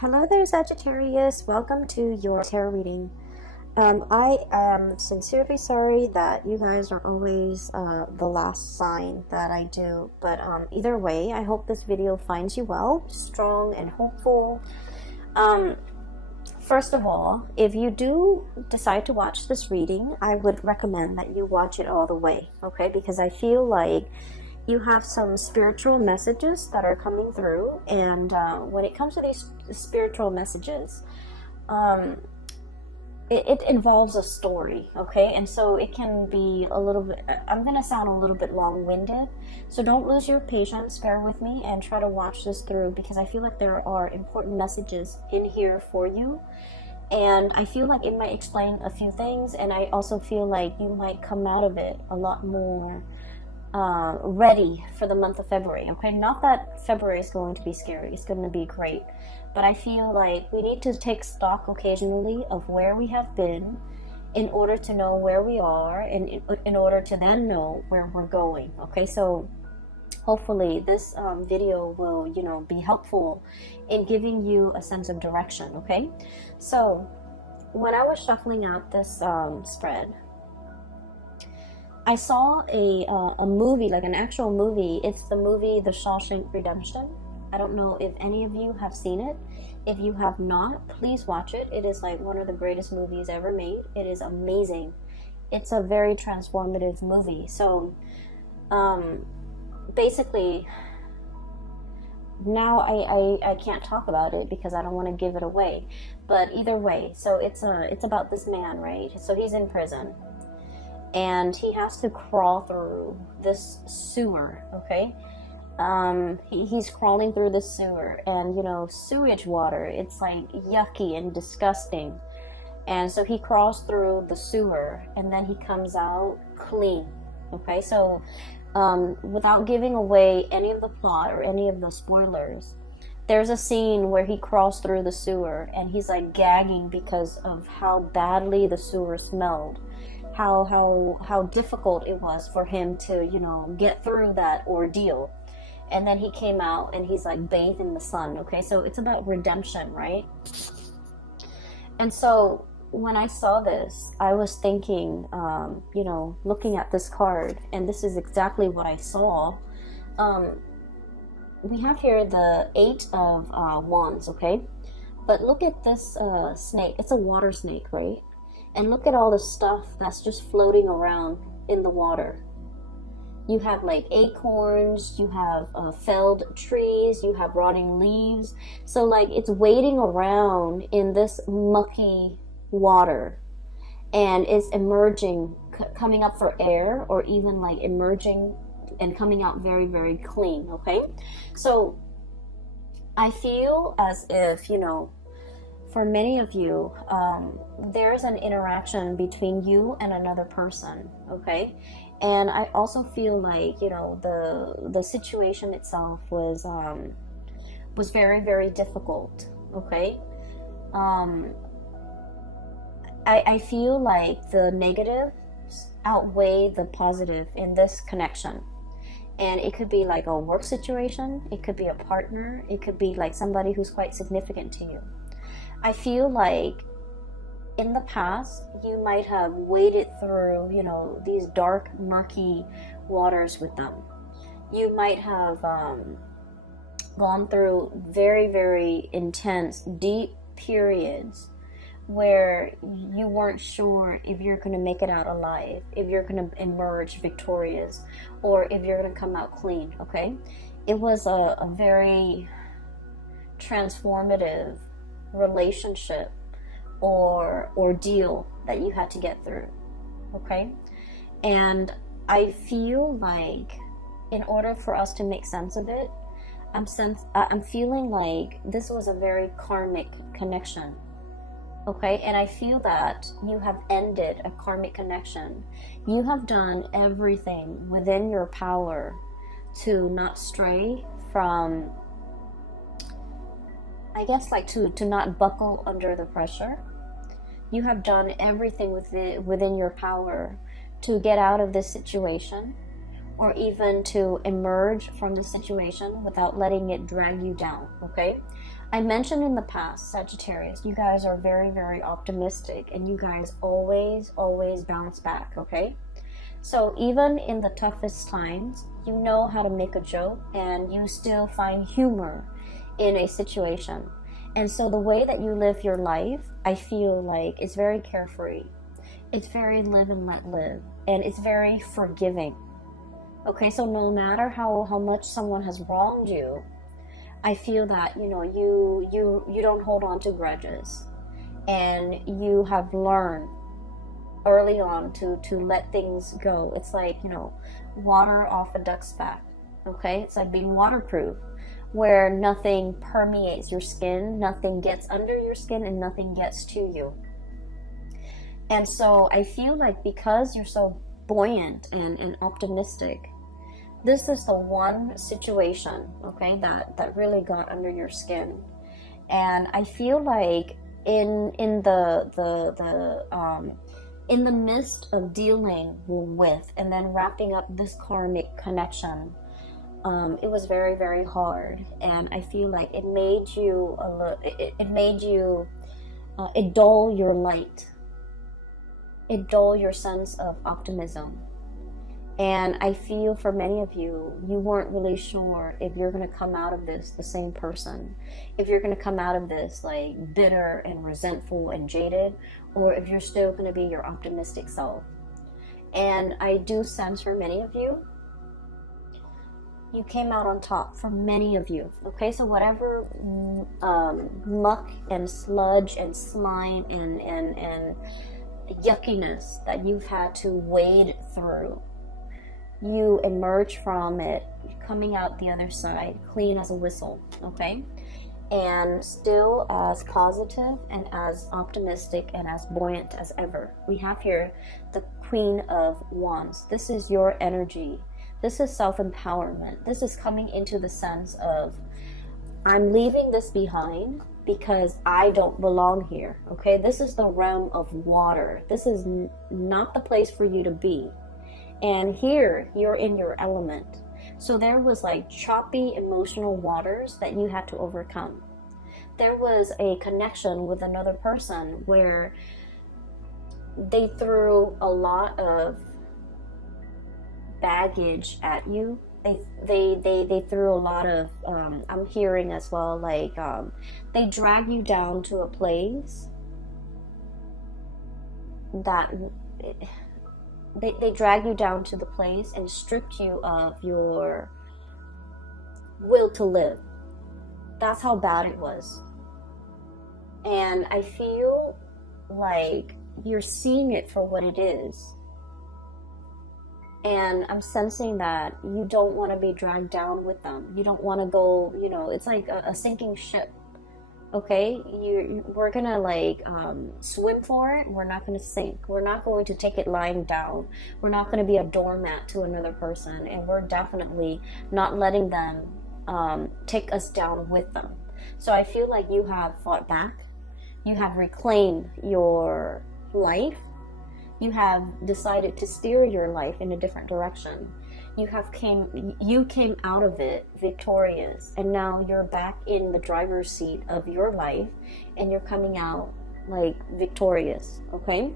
Hello there, Sagittarius. Welcome to your tarot reading. I am sincerely sorry that you guys are always the last sign that I do. But either way, I hope this video finds you well, strong and hopeful. First of all, if you do decide to watch this reading, I would recommend that you watch it all the way, okay? Because I feel like you have some spiritual messages that are coming through, and when it comes to these spiritual messages, it involves a story, okay? And so it can be a little bit, I'm gonna sound a little bit long-winded, so don't lose your patience, bear with me and try to watch this through, because I feel like there are important messages in here for you, and I feel like it might explain a few things, and I also feel like you might come out of it a lot more ready for the month of February, okay? Not that February is going to be scary, it's going to be great, but I feel like we need to take stock occasionally of where we have been in order to know where we are, and in order to then know where we're going, okay? So hopefully this video will, be helpful in giving you a sense of direction, okay? So when I was shuffling out this spread, I saw a movie, like an actual movie. It's the movie The Shawshank Redemption. I don't know if any of you have seen it. If you have not, please watch it. It is like one of the greatest movies ever made. It is amazing. It's a very transformative movie. So basically, now I can't talk about it because I don't want to give it away. But either way, so it's about this man, right? So he's in prison, and he has to crawl through this sewer, okay? He's crawling through the sewer, and sewage water, it's like yucky and disgusting. And so he crawls through the sewer, and then he comes out clean, okay? So without giving away any of the plot or any of the spoilers, there's a scene where he crawls through the sewer, and he's like gagging because of how badly the sewer smelled. How difficult it was for him to get through that ordeal. And then he came out and he's like bathed in the sun, okay? So it's about redemption, right? And so when I saw this, I was thinking, looking at this card, and this is exactly what I saw. We have here the 8 of Wands, okay? But look at this snake. It's a water snake, right? And look at all the stuff that's just floating around in the water. You have like acorns, you have felled trees, you have rotting leaves. So like it's waiting around in this mucky water, and it's emerging, coming up for air, or even like emerging and coming out very, very clean, okay? So I feel as if, for many of you, there's an interaction between you and another person, okay? And I also feel like, the situation itself was very, very difficult, okay? I feel like the negatives outweigh the positive in this connection. And it could be like a work situation, it could be a partner, it could be like somebody who's quite significant to you. I feel like in the past, you might have waded through, these dark, murky waters with them. You might have gone through very, very intense, deep periods where you weren't sure if you're going to make it out alive, if you're going to emerge victorious, or if you're going to come out clean, okay? It was a very transformative relationship or ordeal that you had to get through, okay? And I feel like in order for us to make sense of it, I'm feeling like this was a very karmic connection, okay? And I feel that you have ended a karmic connection. You have done everything within your power to not stray from, I guess, like to not buckle under the pressure. You have done everything within your power to get out of this situation, or even to emerge from the situation without letting it drag you down, okay? I mentioned in the past, Sagittarius, you guys are very, very optimistic, and you guys always, always bounce back, okay? So even in the toughest times, you know how to make a joke, and you still find humor in a situation. And so the way that you live your life, I feel like it's very carefree. It's very live and let live, and it's very forgiving. Okay, so no matter how much someone has wronged you, I feel that, you know, you don't hold on to grudges, and you have learned early on to let things go. It's like, you know, water off a duck's back. Okay, it's like being waterproof, where nothing permeates your skin, nothing gets under your skin, and nothing gets to you. And so I feel like because you're so buoyant and optimistic, this is the one situation, okay, that really got under your skin. And I feel like in the midst of dealing with and then wrapping up this karmic connection, it was very, very hard. And I feel like it made you it dull your light. It dull your sense of optimism. And I feel for many of you, you weren't really sure if you're going to come out of this the same person, if you're going to come out of this like bitter and resentful and jaded, or if you're still going to be your optimistic self. And I do sense for many of you, you came out on top. For many of you, okay, so whatever muck and sludge and slime and yuckiness that you've had to wade through, you emerge from it coming out the other side clean as a whistle, okay, and still as positive and as optimistic and as buoyant as ever. We have here the Queen of Wands. This is your energy. This is self-empowerment. This is coming into the sense of, I'm leaving this behind because I don't belong here, okay? This is the realm of water. This is not the place for you to be. And here, you're in your element. So there was like choppy emotional waters that you had to overcome. There was a connection with another person where they threw a lot of baggage at you. They threw a lot of, I'm hearing as well, like, they drag you down to a place that... They drag you down to the place and stripped you of your will to live. That's how bad it was. And I feel like you're seeing it for what it is. And I'm sensing that you don't want to be dragged down with them. You don't want to go, you know, it's like a sinking ship. Okay, we're gonna like swim for it. We're not gonna sink. We're not going to take it lying down. We're not gonna be a doormat to another person, and we're definitely not letting them take us down with them. So I feel like you have fought back. You have reclaimed your life. You have decided to steer your life in a different direction. You came out of it victorious, and now you're back in the driver's seat of your life, and you're coming out like victorious, okay?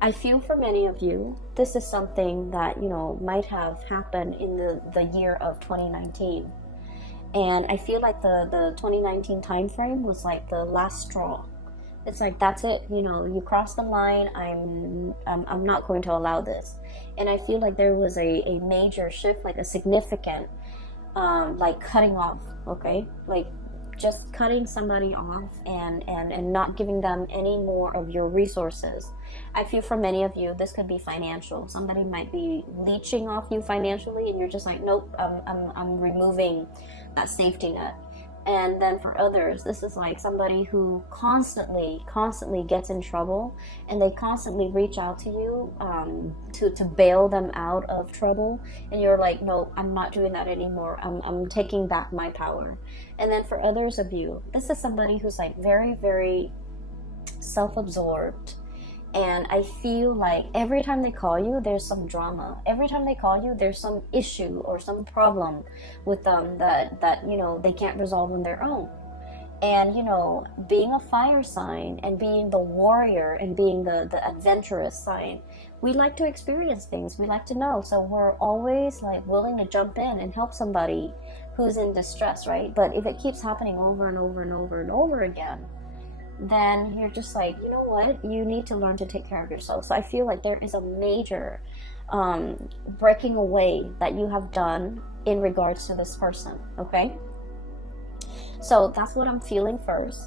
I feel for many of you, this is something that, you know, might have happened in the year of 2019. And I feel like the 2019 time frame was like the last straw. It's like, that's it, you know, you crossed the line, I'm not going to allow this. And I feel like there was a major shift, like a significant, like cutting off, okay? Like just cutting somebody off and not giving them any more of your resources. I feel for many of you, this could be financial. Somebody might be leeching off you financially, and you're just like, nope, I'm removing that safety net. And then for others, this is like somebody who constantly gets in trouble, and they constantly reach out to you to bail them out of trouble. And you're like, no, I'm not doing that anymore. I'm taking back my power. And then for others of you, this is somebody who's like very, very self-absorbed. And I feel like every time they call you, there's some drama. Every time they call you, there's some issue or some problem with them that you know, they can't resolve on their own. And, you know, being a fire sign and being the warrior and being the adventurous sign, we like to experience things. We like to know. So we're always like willing to jump in and help somebody who's in distress, right? But if it keeps happening over and over and over and over again, then you're just like, you know what? You need to learn to take care of yourself. So I feel like there is a major breaking away that you have done in regards to this person, okay? So that's what I'm feeling first.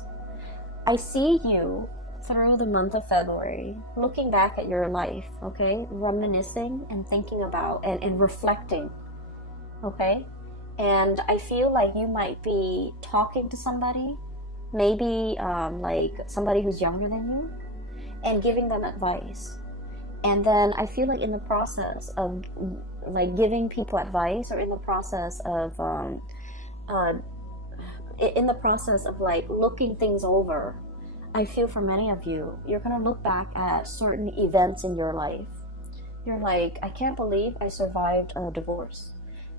I see you through the month of February, looking back at your life, okay? Reminiscing and thinking about and reflecting, okay? And I feel like you might be talking to somebody, maybe like somebody who's younger than you, and giving them advice. And then I feel like in the process of like giving people advice, or in the process of like looking things over, I feel for many of you, you're going to look back at certain events in your life. You're like, I can't believe I survived a divorce.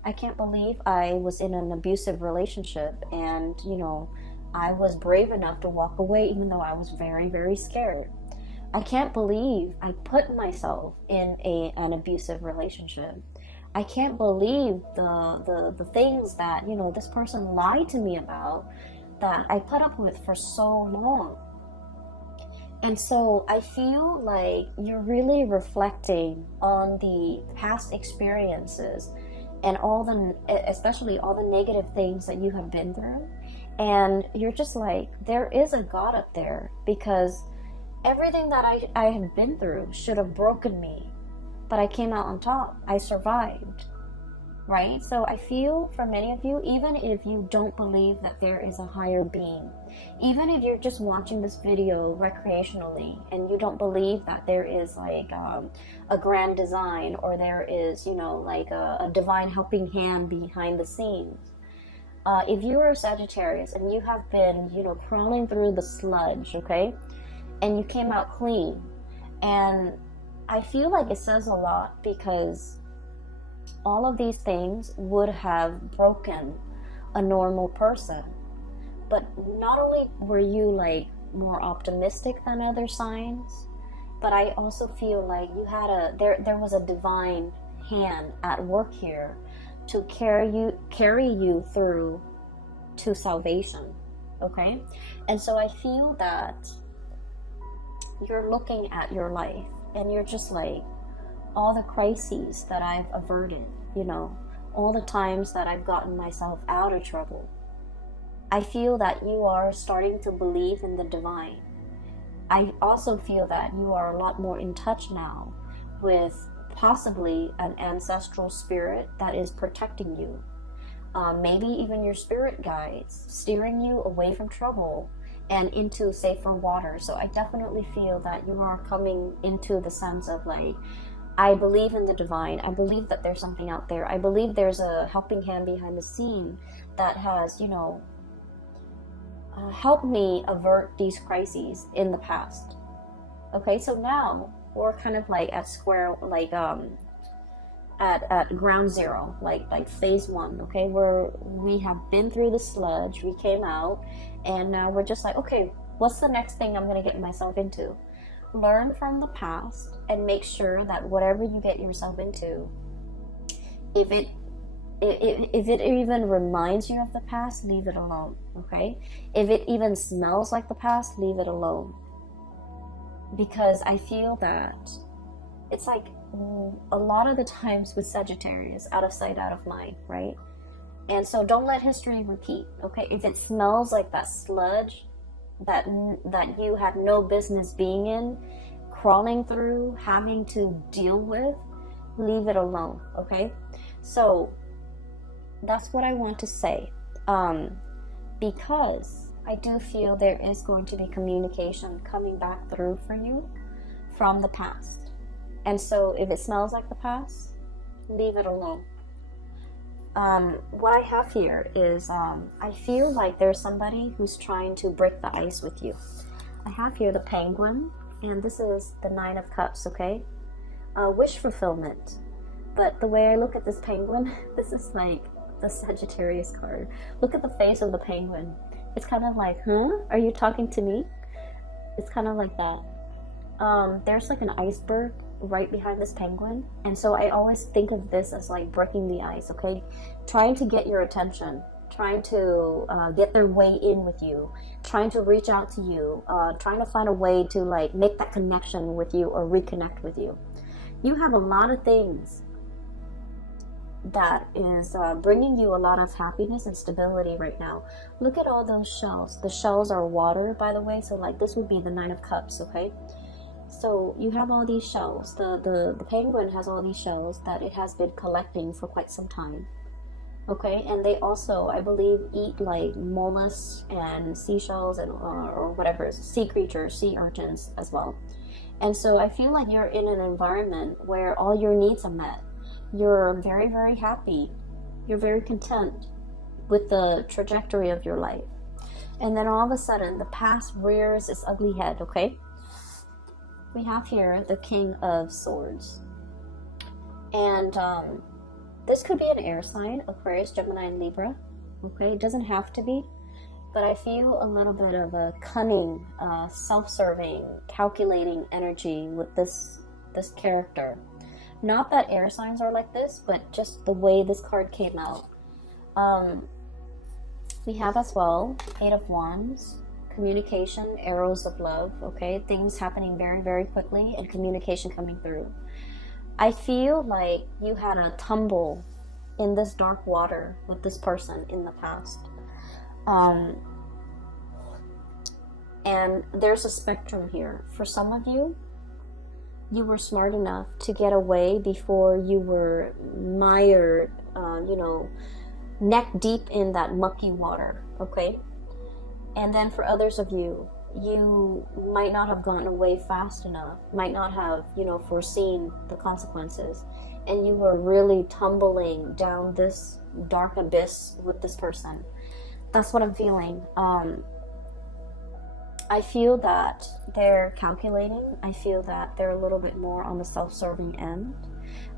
I can't believe I was in an abusive relationship, and, you know, I was brave enough to walk away even though I was very, very scared. I can't believe I put myself in an abusive relationship. I can't believe the things that, you know, this person lied to me about, that I put up with for so long. And so I feel like you're really reflecting on the past experiences and especially all the negative things that you have been through. And you're just like, there is a God up there, because everything that I have been through should have broken me, but I came out on top. I survived, right? So I feel for many of you, even if you don't believe that there is a higher being, even if you're just watching this video recreationally and you don't believe that there is like a grand design, or there is, you know, like a divine helping hand behind the scenes, if you are a Sagittarius and you have been, you know, crawling through the sludge, okay, and you came out clean, and I feel like it says a lot, because all of these things would have broken a normal person. But not only were you like more optimistic than other signs, but I also feel like you had there was a divine hand at work here to carry you through to salvation, okay? And so I feel that you're looking at your life and you're just like, all the crises that I've averted, you know, all the times that I've gotten myself out of trouble. I feel that you are starting to believe in the divine. I also feel that you are a lot more in touch now with possibly an ancestral spirit that is protecting you. Maybe even your spirit guides, steering you away from trouble and into safer water. So I definitely feel that you are coming into the sense of like, I believe in the divine. I believe that there's something out there. I believe there's a helping hand behind the scene that has, you know, helped me avert these crises in the past. Okay, so now we're kind of like at square, like at ground zero, like phase one. Okay, where we have been through the sludge, we came out, and now we're just like, okay, what's the next thing I'm gonna get myself into? Learn from the past and make sure that whatever you get yourself into, if it even reminds you of the past, leave it alone, okay? If it even smells like the past, leave it alone. Because I feel that it's like a lot of the times with Sagittarius, out of sight, out of mind, right? And so don't let history repeat, okay? If it smells like that sludge that you have no business being in, crawling through, having to deal with, leave it alone, okay? So that's what I want to say, because I do feel there is going to be communication coming back through for you from the past. And so if it smells like the past, leave it alone. What I have here is, I feel like there's somebody who's trying to break the ice with you. I have here the Penguin, and this is the Nine of Cups, okay? Wish fulfillment. But the way I look at this Penguin, this is like the Sagittarius card. Look at the face of the Penguin. It's kind of like, huh? Are you talking to me? It's kind of like that. There's like an iceberg right behind this penguin, and so I always think of this as like breaking the ice, okay? Trying to get your attention, trying to get their way in with you, trying to reach out to you, trying to find a way to like make that connection with you or reconnect with you. You have a lot of things that is bringing you a lot of happiness and stability right now. Look at all those shells. The shells are water, by the way, so like this would be the Nine of Cups, okay? So you have all these shells. The penguin has all these shells that it has been collecting for quite some time. Okay, and they also, I believe, eat like mollusks and seashells and or whatever, sea creatures, sea urchins as well. And so I feel like you're in an environment where all your needs are met. You're very, very happy. You're very content with the trajectory of your life. And then all of a sudden, the past rears its ugly head, okay? We have here the King of Swords. And this could be an air sign, Aquarius, Gemini, and Libra. Okay, it doesn't have to be. But I feel a little bit of a cunning, self-serving, calculating energy with this character. Not that air signs are like this, but just the way this card came out. We have as well Eight of Wands, communication, arrows of love, okay? Things happening very, very quickly and communication coming through. I feel like you had a tumble in this dark water with this person in the past. And there's a spectrum here. For some of you, you were smart enough to get away before you were mired, neck deep in that mucky water, okay? And then for others of you, you might not have gotten away fast enough, might not have, foreseen the consequences, and you were really tumbling down this dark abyss with this person. That's what I'm feeling. I feel that they're calculating. I feel that they're a little bit more on the self-serving end.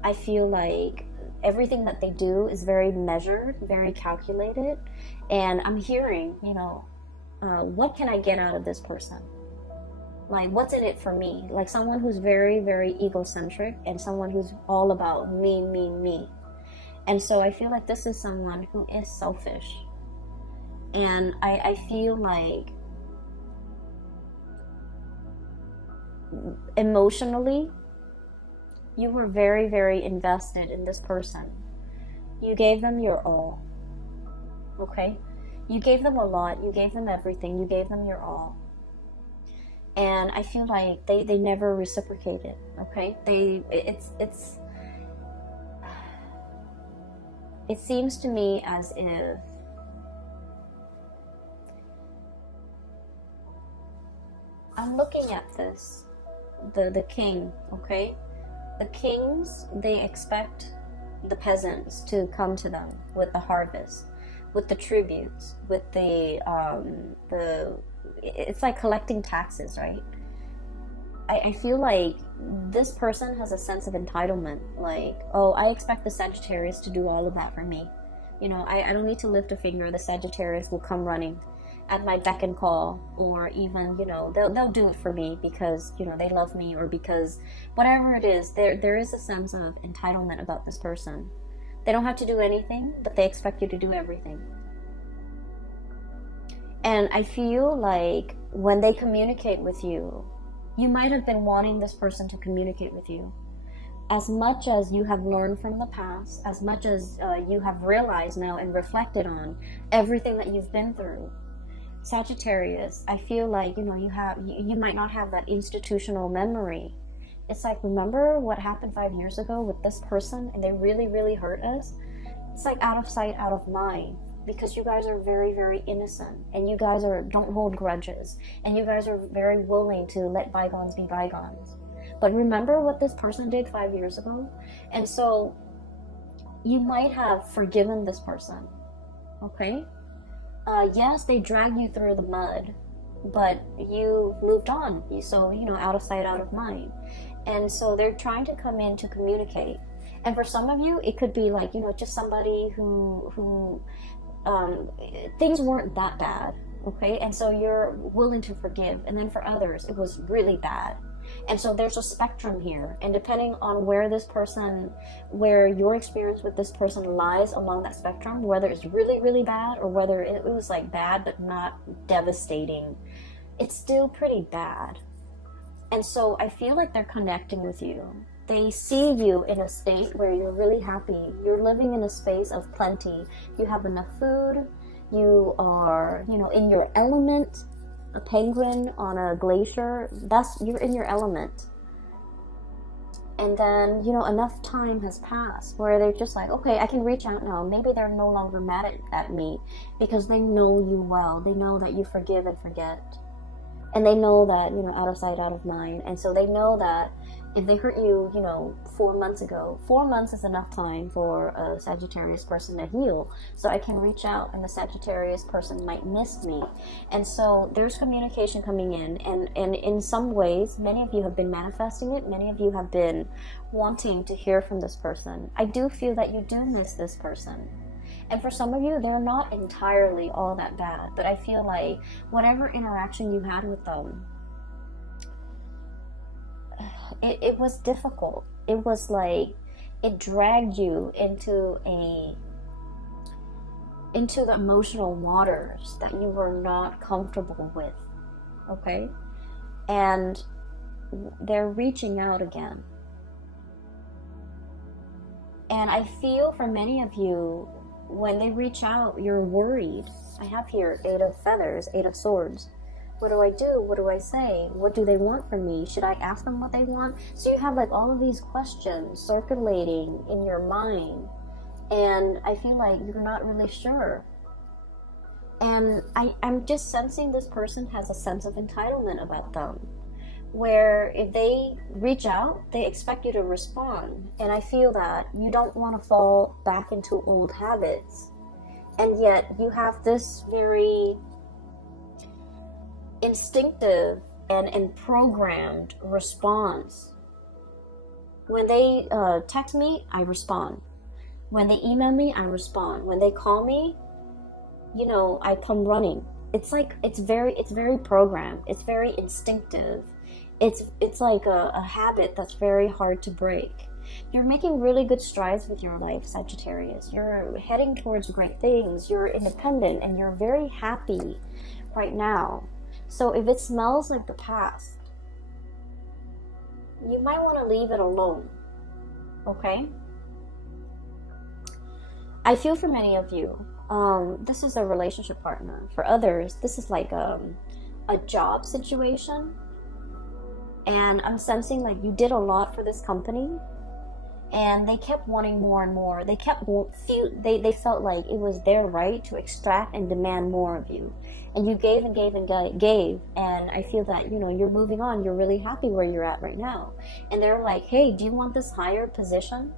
I feel like everything that they do is very measured, very calculated, and I'm hearing, what can I get out of this person? Like, what's in it for me? Like someone who's very, very egocentric and someone who's all about me, me, me. And so I feel like this is someone who is selfish. And I feel like emotionally, you were very, very invested in this person. You gave them your all. Okay? You gave them a lot. You gave them everything. You gave them your all. And I feel like they never reciprocated. Okay? It seems to me as if I'm looking at this, the king, okay? The kings, they expect the peasants to come to them with the harvest, with the tributes, with it's like collecting taxes, right? I feel like this person has a sense of entitlement, like, oh, I expect the Sagittarius to do all of that for me. I don't need to lift a finger, the Sagittarius will come running at my beck and call, or even, they'll do it for me because, they love me, or because whatever it is, there is a sense of entitlement about this person. They don't have to do anything, but they expect you to do everything. And I feel like when they communicate with you, you might have been wanting this person to communicate with you. As much as you have learned from the past, as much as you have realized now and reflected on everything that you've been through, Sagittarius, I feel like, you might not have that institutional memory. It's like, remember what happened 5 years ago with this person and they really, really hurt us? It's like out of sight, out of mind, because you guys are very, very innocent, and you guys don't hold grudges, and you guys are very willing to let bygones be bygones. But remember what this person did 5 years ago? And so you might have forgiven this person, okay? Yes, they dragged you through the mud, but you moved on. Out of sight, out of mind. And so they're trying to come in to communicate. And for some of you, it could be like, just somebody who things weren't that bad, okay? And so you're willing to forgive. And then for others, it was really bad. And so there's a spectrum here, and depending on where your experience with this person lies along that spectrum, whether it's really, really bad or whether it was like bad but not devastating, it's still pretty bad. And so I feel like they're connecting with you. They see you in a state where you're really happy. You're living in a space of plenty. You have enough food. You are, in your element. A penguin on a glacier, you're in your element. And then, enough time has passed where they're just like, okay, I can reach out now. Maybe they're no longer mad at me because they know you well. They know that you forgive and forget. And they know that, out of sight, out of mind. And so they know that if they hurt you, 4 months ago, 4 months is enough time for a Sagittarius person to heal. So I can reach out and the Sagittarius person might miss me. And so there's communication coming in. And in some ways, many of you have been manifesting it. Many of you have been wanting to hear from this person. I do feel that you do miss this person. And for some of you, they're not entirely all that bad. But I feel like whatever interaction you had with them, it was difficult. It was like it dragged you into the emotional waters that you were not comfortable with. Okay? And they're reaching out again. And I feel for many of you, when they reach out, you're worried. I have here 8 of feathers, 8 of swords. What do I do? What do I say? What do they want from me? Should I ask them what they want? So you have like all of these questions circulating in your mind. And I feel like you're not really sure. And I'm just sensing this person has a sense of entitlement about them. Where if they reach out, they expect you to respond. And I feel that you don't want to fall back into old habits. And yet you have this very instinctive and programmed response. When they text me, I respond. When they email me, I respond. When they call me, I come running. It's very programmed. It's very instinctive. It's like a habit that's very hard to break. You're making really good strides with your life, Sagittarius. You're heading towards great things. You're independent and you're very happy right now. So if it smells like the past, you might want to leave it alone. Okay? I feel for many of you, this is a relationship partner. For others, this is like a job situation. And I'm sensing like you did a lot for this company and they kept wanting more and more. They felt like it was their right to extract and demand more of you. And you gave and gave and gave. And I feel that, you're moving on. You're really happy where you're at right now. And they're like, hey, do you want this higher position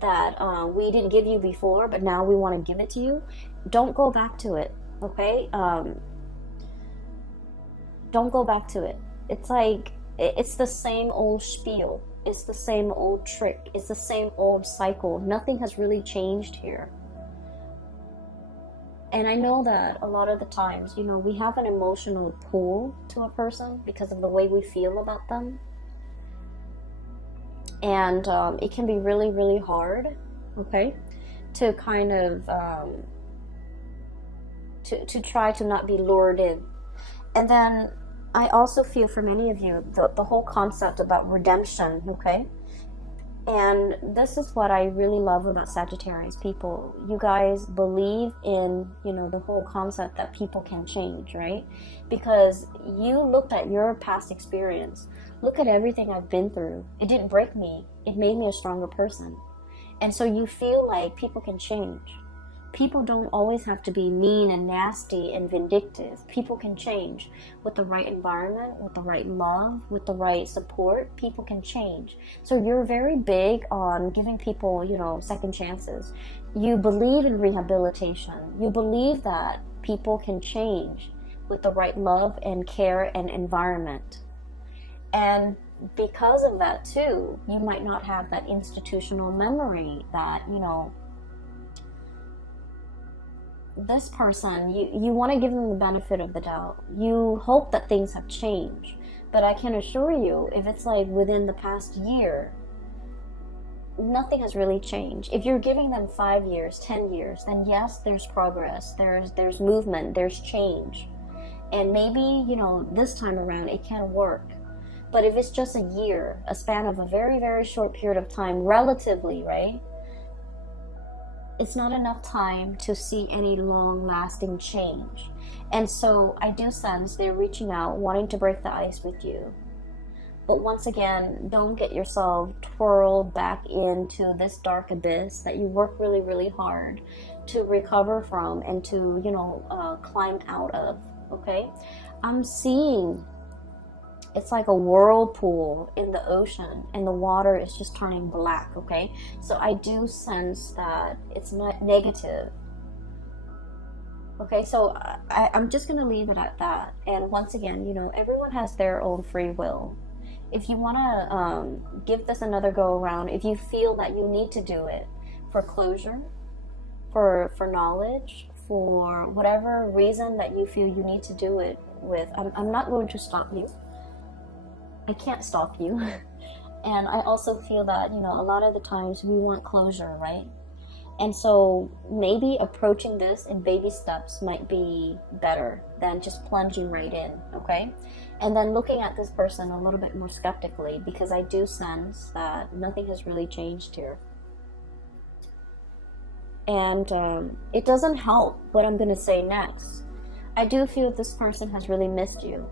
that we didn't give you before, but now we want to give it to you? Don't go back to it, okay? Don't go back to it. It's like, it's the same old spiel. It's the same old trick. It's the same old cycle. Nothing has really changed here. And I know that a lot of the times, we have an emotional pull to a person because of the way we feel about them. And it can be really, really hard, okay, to kind of, to try to not be lured in. And then I also feel for many of you, the whole concept about redemption, okay? And this is what I really love about Sagittarius people. You guys believe in, the whole concept that people can change, right? Because you looked at your past experience. Look at everything I've been through. It didn't break me. It made me a stronger person. And so you feel like people can change. People don't always have to be mean and nasty and vindictive. People can change with the right environment, with the right love, with the right support. People can change. So you're very big on giving people, second chances. You believe in rehabilitation. You believe that people can change with the right love and care and environment. And because of that too, you might not have that institutional memory that, this person, you want to give them the benefit of the doubt. You hope that things have changed. But I can assure you, if it's like within the past year, nothing has really changed. If you're giving them 5 years, 10 years, then yes, there's progress, there's movement, there's change. And maybe, you know, this time around it can work. But if it's just a year, a span of a very, very short period of time, relatively, right? It's not enough time to see any long-lasting change. And so I do sense they're reaching out, wanting to break the ice with you. But once again, don't get yourself twirled back into this dark abyss that you work really, really hard to recover from and to, you know, climb out of, okay? I'm seeing it's like a whirlpool in the ocean and the water is just turning black, okay? So I do sense that it's not negative. Okay, so I'm just going to leave it at that. And once again, you know, everyone has their own free will. If you want to give this another go around, if you feel that you need to do it for closure, for knowledge, for whatever reason that you feel you need to do it with, I'm not going to stop you. I can't stop you. And I also feel that, you know, a lot of the times we want closure, right? And so maybe approaching this in baby steps might be better than just plunging right in, okay? And then looking at this person a little bit more skeptically, because I do sense that nothing has really changed here. And it doesn't help what I'm going to say next. I do feel this person has really missed you.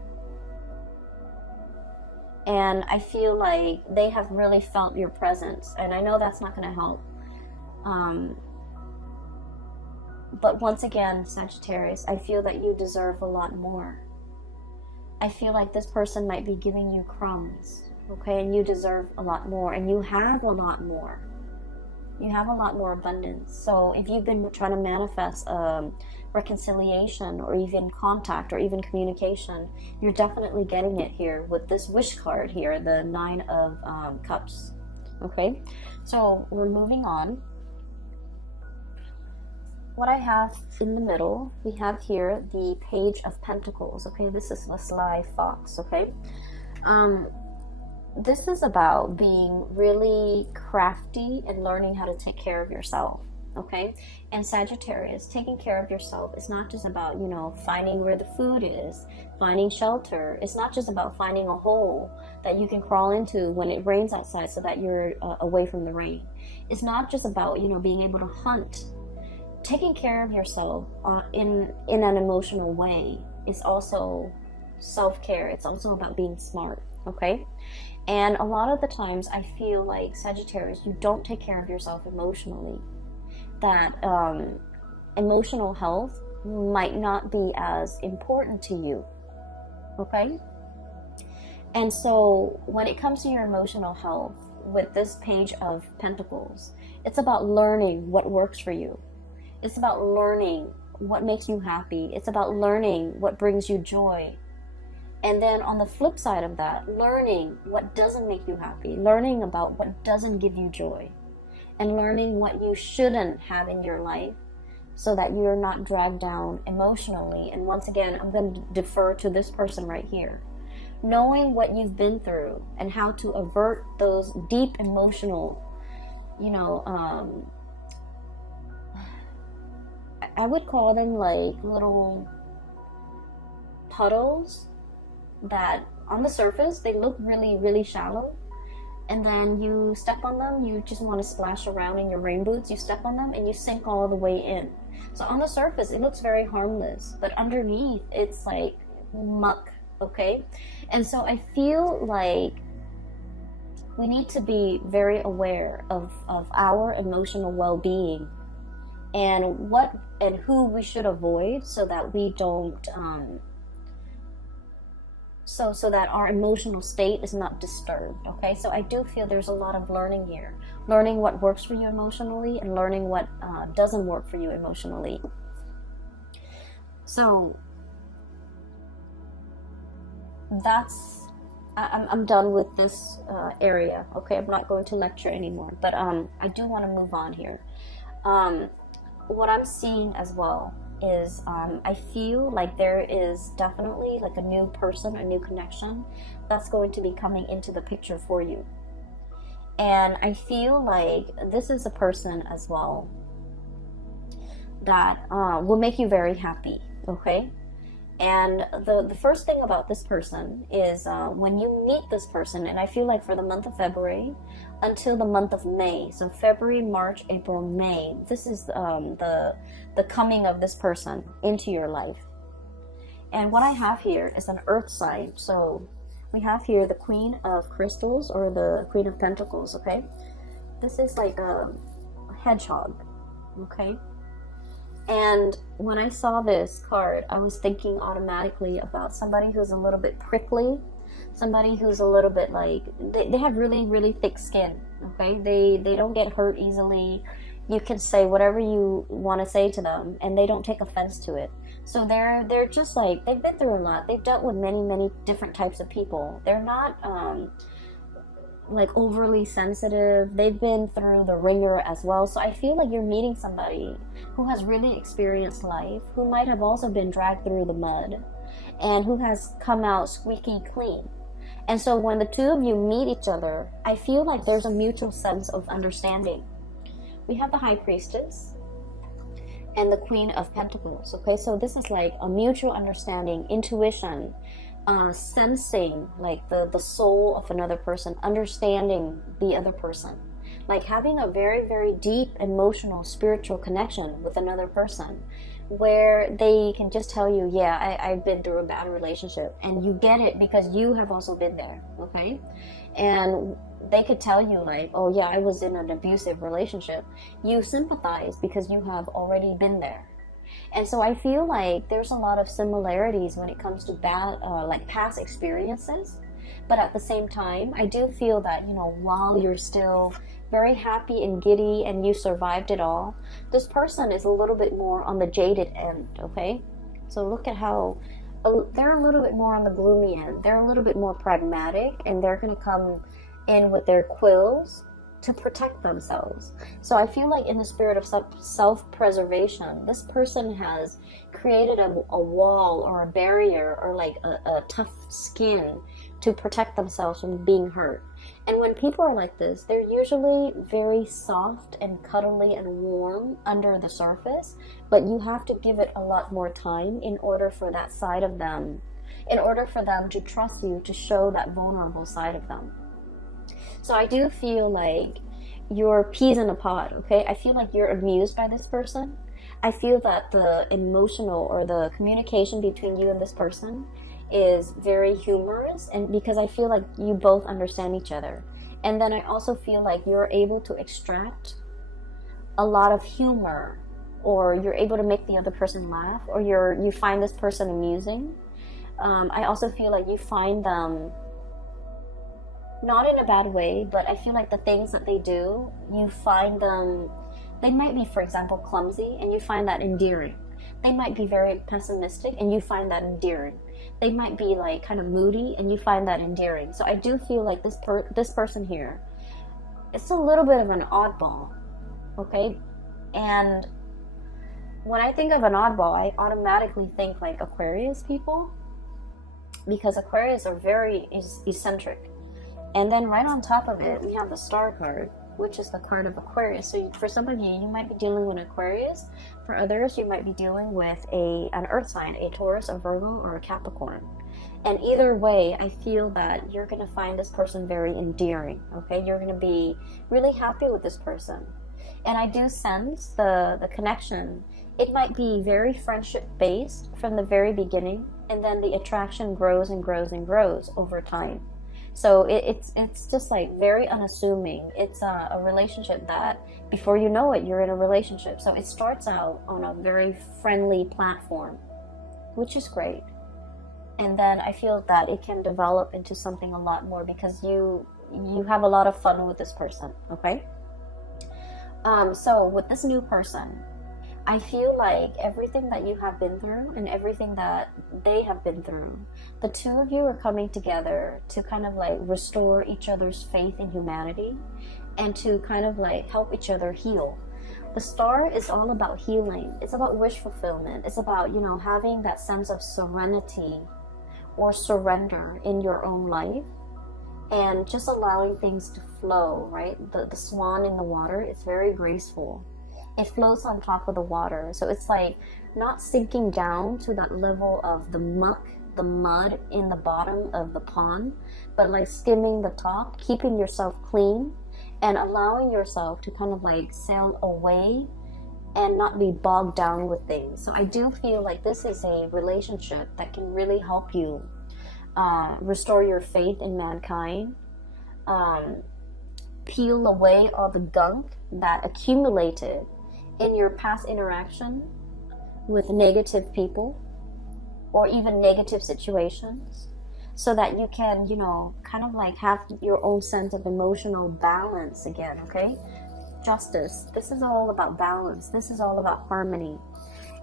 And I feel like they have really felt your presence. And I know that's not going to help. But once again, Sagittarius, I feel that you deserve a lot more. I feel like this person might be giving you crumbs, okay? And you deserve a lot more. And you have a lot more. You have a lot more abundance. So if you've been trying to manifest reconciliation or even contact or even communication, you're definitely getting it here with this wish card here, the 9 of Cups, okay? So we're moving on. What I have in the middle, we have here the Page of Pentacles, okay? This is the sly fox, okay? This is about being really crafty and learning how to take care of yourself, okay? And Sagittarius, taking care of yourself is not just about, you know, finding where the food is, finding shelter. It's not just about finding a hole that you can crawl into when it rains outside so that you're away from the rain. It's not just about, you know, being able to hunt. Taking care of yourself in an emotional way is also self-care. It's also about being smart, okay? And a lot of the times I feel like, Sagittarius, you don't take care of yourself emotionally. That emotional health might not be as important to you, okay? And so when it comes to your emotional health, with this Page of Pentacles, it's about learning what works for you. It's about learning what makes you happy. It's about learning what brings you joy. And then on the flip side of that, learning what doesn't make you happy, learning about what doesn't give you joy, and learning what you shouldn't have in your life so that you're not dragged down emotionally. And once again, I'm going to defer to this person right here. Knowing what you've been through and how to avert those deep emotional, you know, I would call them like little puddles that on the surface they look really, really shallow, and then you step on them, you just want to splash around in your rain boots, you step on them and you sink all the way in. So on the surface it looks very harmless, but underneath it's like muck, okay? And so I feel like we need to be very aware of our emotional well-being and what and who we should avoid so that we don't so that our emotional state is not disturbed, okay? So I do feel there's a lot of learning here. Learning what works for you emotionally and learning what doesn't work for you emotionally. So that's, I'm done with this area, okay? I'm not going to lecture anymore, but I do want to move on here. What I'm seeing as well is I feel like there is definitely like a new person, a new connection that's going to be coming into the picture for you. And I feel like this is a person as well that will make you very happy, okay? And the first thing about this person is when you meet this person, and I feel like for the month of February until the month of May, so February, March, April, May, this is the coming of this person into your life. And what I have here is an earth sign. So we have here the Queen of Crystals, or the Queen of Pentacles, okay? This is like a hedgehog, okay? And when I saw this card, I was thinking automatically about somebody who's a little bit prickly, somebody who's a little bit like, they have really, really thick skin, okay? They don't get hurt easily. You can say whatever you want to say to them, and they don't take offense to it. So they're just like, they've been through a lot. They've dealt with many, many different types of people. They're not like overly sensitive. They've been through the ringer as well. So I feel like you're meeting somebody who has really experienced life, who might have also been dragged through the mud, and who has come out squeaky clean. And so when the two of you meet each other, I feel like there's a mutual sense of understanding. We have the High Priestess and the Queen of Pentacles, okay? So this is like a mutual understanding, intuition, sensing like the soul of another person, understanding the other person, like having a very, very deep emotional, spiritual connection with another person, where they can just tell you, yeah, I've been through a bad relationship, and you get it because you have also been there, okay? And they could tell you like, oh yeah, I was in an abusive relationship. You sympathize because you have already been there. And so I feel like there's a lot of similarities when it comes to like past experiences. But at the same time, I do feel that, you know, while you're still very happy and giddy and you survived it all, this person is a little bit more on the jaded end, okay? So look at how they're a little bit more on the gloomy end. They're a little bit more pragmatic, and they're going to come in with their quills to protect themselves. So I feel like in the spirit of self-preservation, this person has created a wall or a barrier, or like a tough skin to protect themselves from being hurt. And when people are like this, they're usually very soft and cuddly and warm under the surface, but you have to give it a lot more time in order for that side of them, in order for them to trust you, to show that vulnerable side of them. So I do feel like you're peas in a pod, okay? I feel like you're amused by this person. I feel that the emotional or the communication between you and this person is very humorous, and because I feel like you both understand each other. And then I also feel like you're able to extract a lot of humor, or you're able to make the other person laugh, or you find this person amusing. I also feel like you find them not in a bad way, but I feel like the things that they do, you find them, they might be, for example, clumsy, and you find that endearing. They might be very pessimistic, and you find that endearing. They might be like kind of moody, and you find that endearing. So I do feel like this person here, it's a little bit of an oddball, okay? And when I think of an oddball, I automatically think like Aquarius people, because Aquarius are very eccentric. And then right on top of it, we have the Star card, which is the card of Aquarius. So for some of you, you might be dealing with Aquarius. For others, you might be dealing with an earth sign, a Taurus, a Virgo, or a Capricorn. And either way, I feel that you're going to find this person very endearing, okay? You're going to be really happy with this person. And I do sense the connection. It might be very friendship-based from the very beginning, and then the attraction grows and grows and grows over time. So it's just like very unassuming. It's a relationship that before you know it, you're in a relationship. So it starts out on a very friendly platform, which is great. And then I feel that it can develop into something a lot more because you have a lot of fun with this person, okay? So with this new person, I feel like everything that you have been through and everything that they have been through, the two of you are coming together to kind of like restore each other's faith in humanity and to kind of like help each other heal. The star is all about healing. It's about wish fulfillment. It's about, you know, having that sense of serenity or surrender in your own life and just allowing things to flow, right? The swan in the water is very graceful. It floats on top of the water. So it's like not sinking down to that level of the muck, the mud in the bottom of the pond, but like skimming the top, keeping yourself clean and allowing yourself to kind of like sail away and not be bogged down with things. So I do feel like this is a relationship that can really help you restore your faith in mankind, peel away all the gunk that accumulated in your past interaction with negative people or even negative situations, so that you can, you know, kind of like have your own sense of emotional balance again, okay? Justice. This is all about balance. This is all about harmony.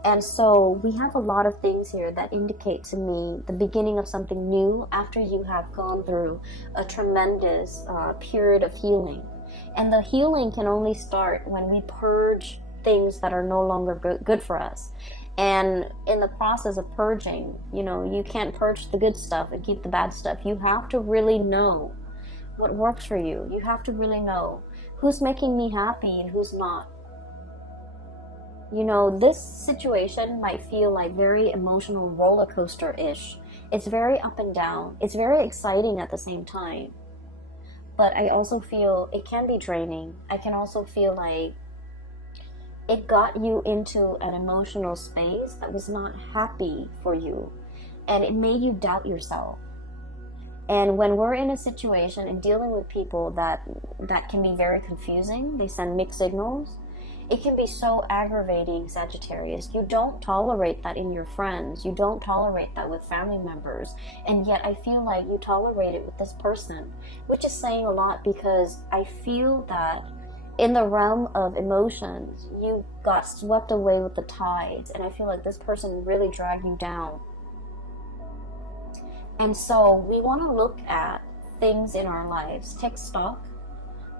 And so we have a lot of things here that indicate to me the beginning of something new after you have gone through a tremendous period of healing. And the healing can only start when we purge things that are no longer good for us. And in the process of purging, you know, you can't purge the good stuff and keep the bad stuff. You have to really know what works for you. You have to really know who's making me happy and who's not. You know, this situation might feel like very emotional roller coaster-ish. It's very up and down. It's very exciting at the same time. But I also feel it can be draining. I can also feel like it got you into an emotional space that was not happy for you. And it made you doubt yourself. And when we're in a situation and dealing with people that can be very confusing, they send mixed signals, it can be so aggravating, Sagittarius. You don't tolerate that in your friends. You don't tolerate that with family members. And yet I feel like you tolerate it with this person, which is saying a lot, because I feel that in the realm of emotions, you got swept away with the tides. And I feel like this person really dragged you down. And so we want to look at things in our lives, take stock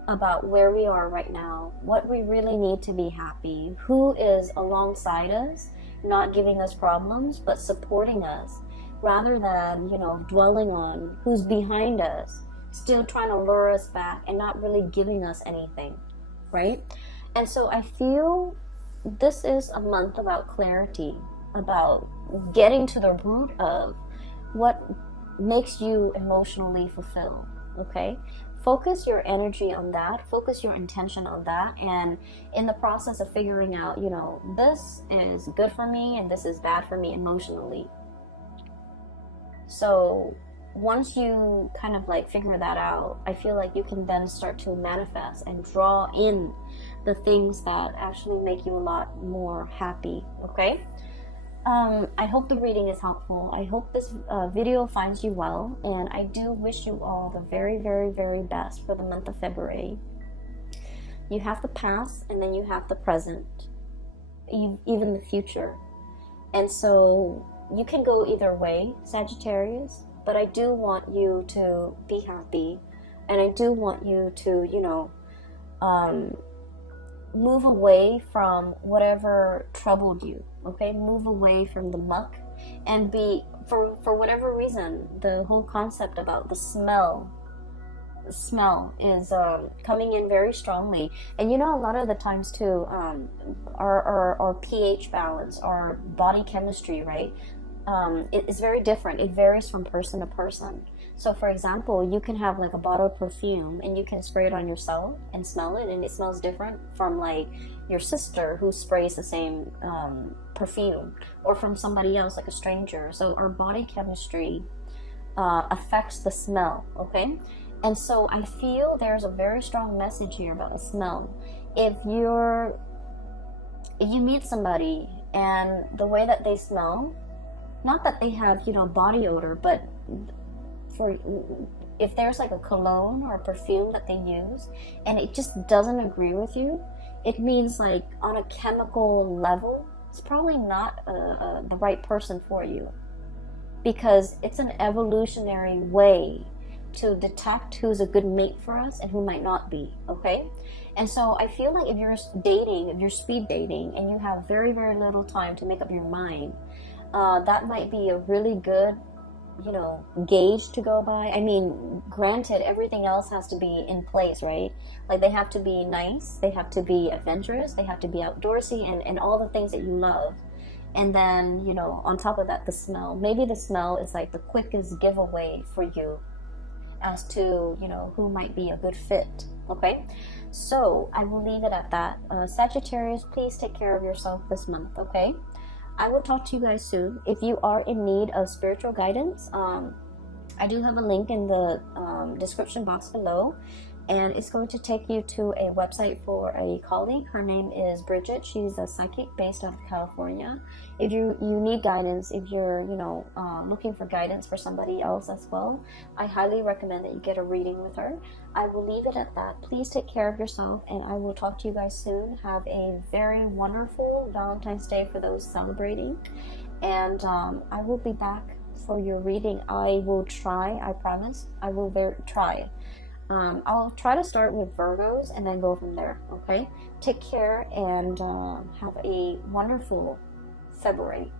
about where we are right now, what we really need to be happy, who is alongside us, not giving us problems, but supporting us, rather than, you know, dwelling on who's behind us, still trying to lure us back and not really giving us anything, right? And so I feel this is a month about clarity, about getting to the root of what makes you emotionally fulfilled, okay? Focus your energy on that, focus your intention on that, and in the process of figuring out, you know, this is good for me and this is bad for me emotionally. So once you kind of like figure that out, I feel like you can then start to manifest and draw in the things that actually make you a lot more happy, okay? I hope the reading is helpful. I hope this video finds you well, and I do wish you all the very, very, very best for the month of February. You have the past, and then you have the present, even the future. And so you can go either way, Sagittarius, but I do want you to be happy, and I do want you to, you know, move away from whatever troubled you, okay? Move away from the muck and be, for whatever reason, the whole concept about the smell is coming in very strongly. And you know, a lot of the times too, our pH balance, our body chemistry, right? It is very different. It varies from person to person. So for example, you can have like a bottle of perfume and you can spray it on yourself and smell it, and it smells different from like your sister who sprays the same perfume, or from somebody else, like a stranger. So our body chemistry affects the smell, okay? And so I feel there's a very strong message here about the smell. If you meet somebody and the way that they smell, not that they have, you know, body odor, but if there's like a cologne or a perfume that they use and it just doesn't agree with you, it means like on a chemical level, it's probably not the right person for you, because it's an evolutionary way to detect who's a good mate for us and who might not be, okay? And so I feel like if you're dating, if you're speed dating, and you have very, very little time to make up your mind, that might be a really good, you know, gauge to go by. I mean, granted, everything else has to be in place, right? Like, they have to be nice, they have to be adventurous, they have to be outdoorsy, and all the things that you love. And then, you know, on top of that, the smell. Maybe the smell is like the quickest giveaway for you as to, you know, who might be a good fit, okay? So I will leave it at that. Sagittarius, please take care of yourself this month, okay? I will talk to you guys soon. If you are in need of spiritual guidance, I do have a link in the description box below, and it's going to take you to a website for a colleague. Her name is Bridget. She's a psychic based out of California. If you need guidance, if you're, you know, looking for guidance for somebody else as well, I highly recommend that you get a reading with her. I will leave it at that. Please take care of yourself, and I will talk to you guys soon. Have a very wonderful Valentine's Day for those celebrating, and I will be back for your reading. I will try, I promise, I will try. I'll try to start with Virgos and then go from there, okay? Take care, and have a wonderful February.